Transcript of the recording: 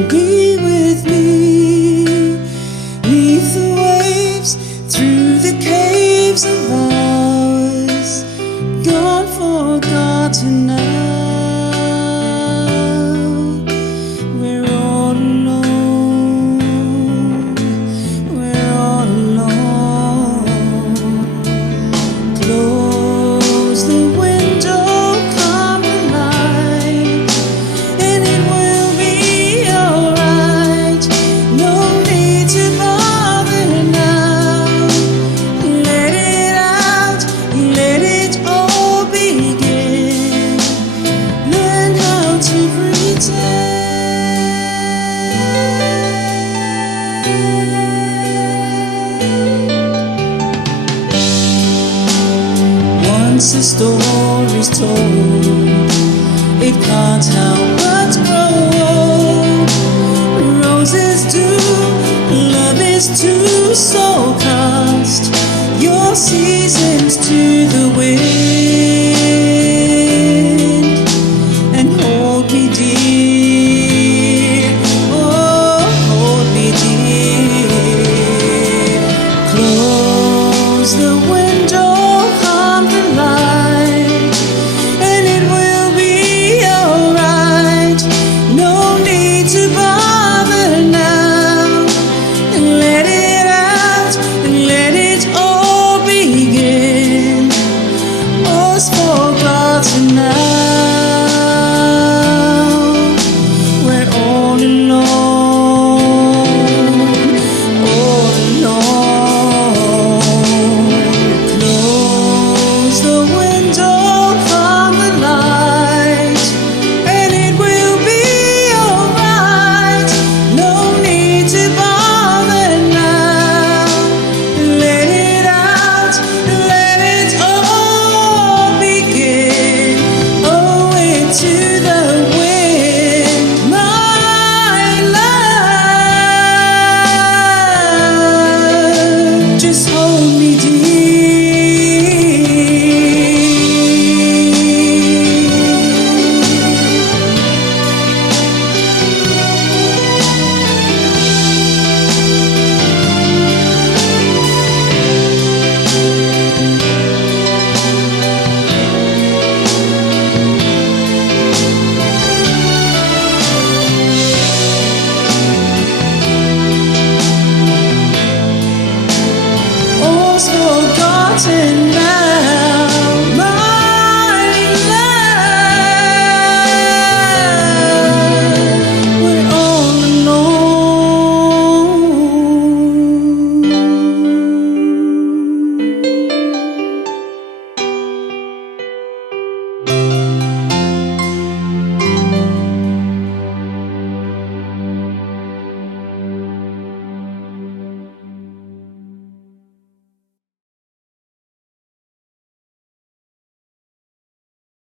and be with me. Neath the waves, through the caves of hours, gone, forgotten now. We're all alone, we're all alone. Close the window, come the light, and it will be alright. No need to bother now. Let it out, let it all begin. Learn how to pretend. Once a story's told, it can't help but grow. Roses do, love is too.